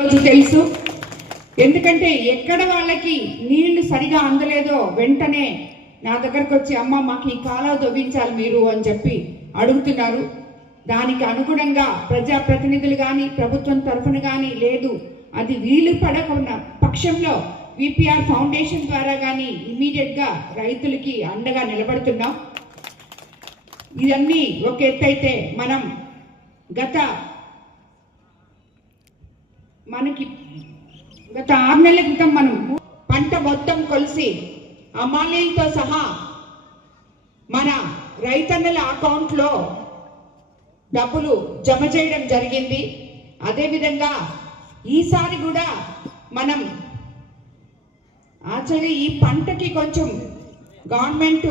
తెలుసు. ఎందుకంటే ఎక్కడ వాళ్ళకి నీళ్లు సరిగా అందలేదో వెంటనే నా దగ్గరకు వచ్చి అమ్మ మాకు ఈ కాలువ తవ్వించాలి మీరు అని చెప్పి అడుగుతున్నారు. దానికి అనుగుణంగా ప్రజాప్రతినిధులు కానీ ప్రభుత్వం తరఫున కానీ లేదు అది వీలు పడకుండా పక్షంలో విపిఆర్ ఫౌండేషన్ ద్వారా కానీ ఇమీడియట్గా రైతులకి అండగా నిలబడుతున్నాం. ఇవన్నీ ఒక ఎత్తైతే మనం గత 6 నెలల క్రితం మనం పంట మొత్తం కొలిసి అమాలీలతో సహా మన రైతన్నల అకౌంట్లో డబ్బులు జమ చేయడం జరిగింది. అదేవిధంగా ఈసారి కూడా మనం యాక్చువల్లీ ఈ పంటకి కొంచెం గవర్నమెంట్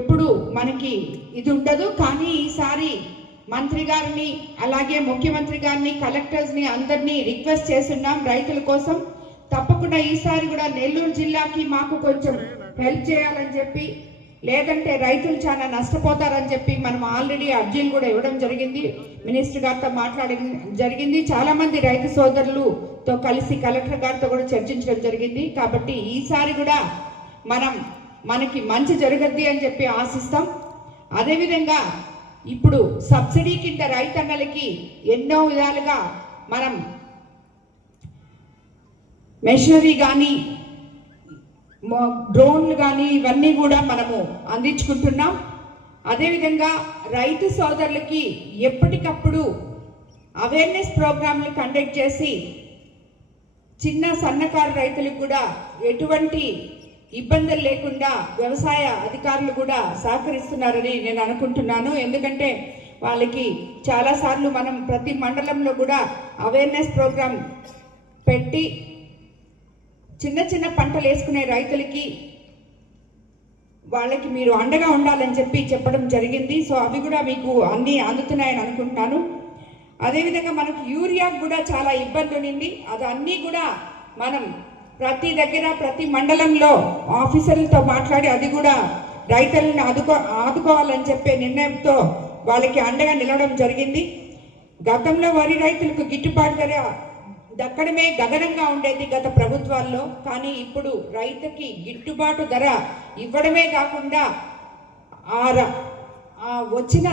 ఎప్పుడు మనకి ఇది ఉండదు, కానీ ఈసారి మంత్రి గారిని అలాగే ముఖ్యమంత్రి గారిని కలెక్టర్స్ని అందరినీ రిక్వెస్ట్ చేస్తున్నాం రైతుల కోసం. తప్పకుండా ఈసారి కూడా నెల్లూరు జిల్లాకి మాకు కొంచెం హెల్ప్ చేయాలని చెప్పి, లేదంటే రైతులు చాలా నష్టపోతారని చెప్పి మనం ఆల్రెడీ అర్జీలు కూడా ఇవ్వడం జరిగింది. మినిస్టర్ గారితో మాట్లాడడం జరిగింది. చాలామంది రైతు సోదరులతో కలిసి కలెక్టర్ గారితో కూడా చర్చించడం జరిగింది. కాబట్టి ఈసారి కూడా మనకి మంచి జరగద్ది అని చెప్పి ఆశిస్తాం. అదేవిధంగా ఇప్పుడు సబ్సిడీ కింద రైతన్నలకి ఎన్నో విధాలుగా మనం మెషినరీ కానీ డ్రోన్లు కానీ ఇవన్నీ కూడా మనము అందించుకుంటున్నాం. అదేవిధంగా రైతు సోదరులకి ఎప్పటికప్పుడు అవేర్నెస్ ప్రోగ్రాంలు కండక్ట్ చేసి చిన్న సన్నకారు రైతులకు కూడా ఎటువంటి ఇబ్బందులు లేకుండా వ్యవసాయ అధికారులు కూడా సహకరిస్తున్నారని నేను అనుకుంటున్నాను. ఎందుకంటే వాళ్ళకి చాలాసార్లు మనం ప్రతి మండలంలో కూడా అవేర్నెస్ ప్రోగ్రాం పెట్టి చిన్న చిన్న పంటలు వేసుకునే రైతులకి వాళ్ళకి మీరు అండగా ఉండాలని చెప్పి చెప్పడం జరిగింది. సో అవి కూడా మీకు అన్నీ అందుతున్నాయని అనుకుంటున్నాను. అదేవిధంగా మనకు యూరియా కూడా చాలా ఇబ్బంది ఉండింది. అది అన్నీ కూడా మనం ప్రతి దగ్గర ప్రతి మండలంలో ఆఫీసర్లతో మాట్లాడి అది కూడా రైతులను ఆదుకోవాలని చెప్పే నిర్ణయంతో వాళ్ళకి అండగా నిలవడం జరిగింది. గతంలో వరి రైతులకు గిట్టుబాటు ధర దక్కడమే గగనంగా ఉండేది గత ప్రభుత్వాల్లో, కానీ ఇప్పుడు రైతుకి గిట్టుబాటు ధర ఇవ్వడమే కాకుండా వచ్చిన